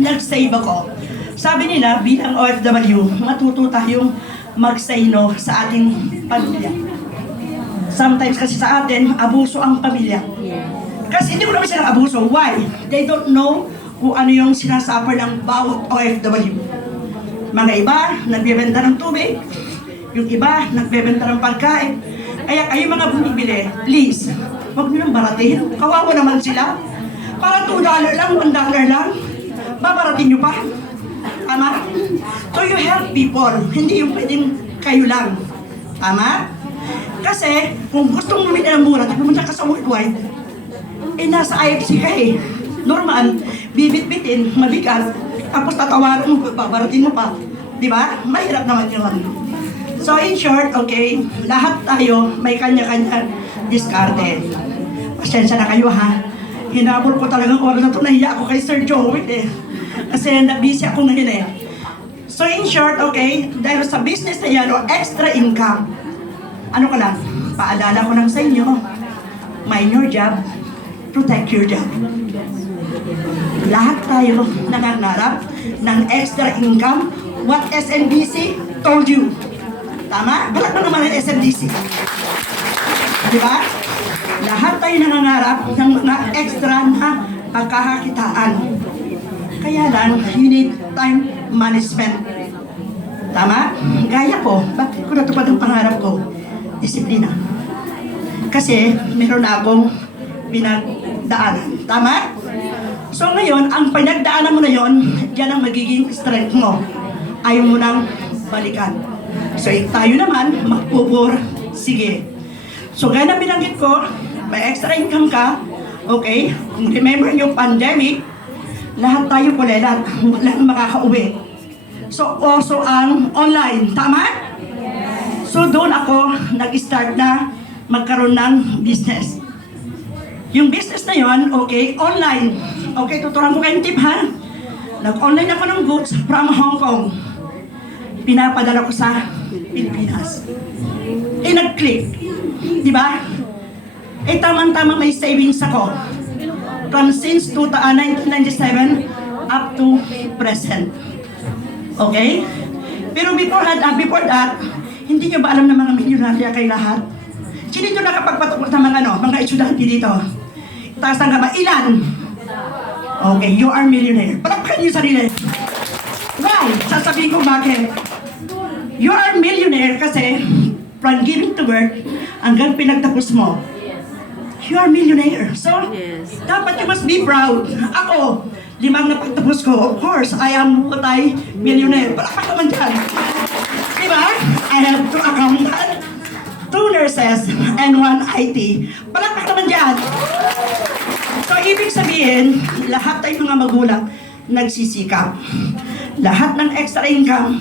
nag-save ako. Sabi nila, bilang OFW, matuto tayong mag-say no sa ating pamilya. Sometimes kasi sa atin, abuso ang pamilya. Kasi hindi ko naman silang abuso. Why? They don't know kung ano yung sinasuffer ng bawat OFW. Mga iba, nagbebenta ng tubig. Yung iba, nagbebenta ng pagkain. Kaya kayo mga bumibili, please, huwag nyo nang baratin. Kawawa naman sila. Para $2 lang, $1 lang. Babaratin nyo pa. Tama? So you help people. Hindi yung pwedeng kayo lang. Tama? Kasi, kung gustong bumili ng mura, pumunta ka sa worldwide, nasa IFC ka eh. Normal, bibit-bitin, mabigat, tapos tatawaran mo, babaratin mo pa. Di ba? Mahirap naman yun. So in short, okay, lahat tayo may kanya-kanya diskarte. Pasensya na kayo ha. Hinabol ko talagang oras na ito. Nahiya ako kay Sir Joey eh. Kasi na-busy ako ngayon eh. So in short, okay, dahil sa business na yan o extra income, ano ka lang, paalala ko lang sa inyo, mind your job, protect your job. Lahat tayo nangangarap ng extra income. What SMBC told you. Tama? Balak mo naman ang SMBC. Di ba? Lahat tayo nangangarap ng mga extra na pagkakakitaan. Kaya lang, you need time management. Tama? Gaya ko, bakit ko natupad ang pangarap ko? Disiplina. Kasi meron akong pinagdaanan. Tama? So ngayon, ang pinagdaanan mo na yon, yan ang magiging strength mo. Ayaw mo nang balikan. So tayo naman, magpupur, sige. So gaya na binanggit ko, may extra income ka, okay? Kung remember yung pandemic, lahat tayo kulelat, walang makakauwi. So also ang online, tama? So doon ako nag-start na magkaroon ng business. Yung business na yon, okay, online. Okay, tuturuan ko kayong tip ha. Nag-online ako ng goods from Hong Kong. Pinapadala ko sa Pilipinas. Nag-click. Di ba? Tamang-tama may savings ako. From since 1997 up to present. Okay? Pero before that, hindi nyo ba alam na mga milyonarya kayo lahat? Sino nyo nakapagpatukot ng mga estudyante dito? Taas ang gaba, ilan? Okay, you are millionaire. Palakpakan nyo sarili. Why? Sasabihin ko bakit. You are millionaire kasi from giving to birth hanggang pinagtapos mo. You are millionaire. So, dapat you must be proud. Ako, 5 na pagtapos ko. Of course, I am multi-millionaire. Palakpakan naman dyan. Diba? I have 2 accountants, 2 nurses, and 1 IT. Palakpakan naman dyan. So, ibig sabihin, lahat tayo mga magulang nagsisikap. Lahat ng extra income,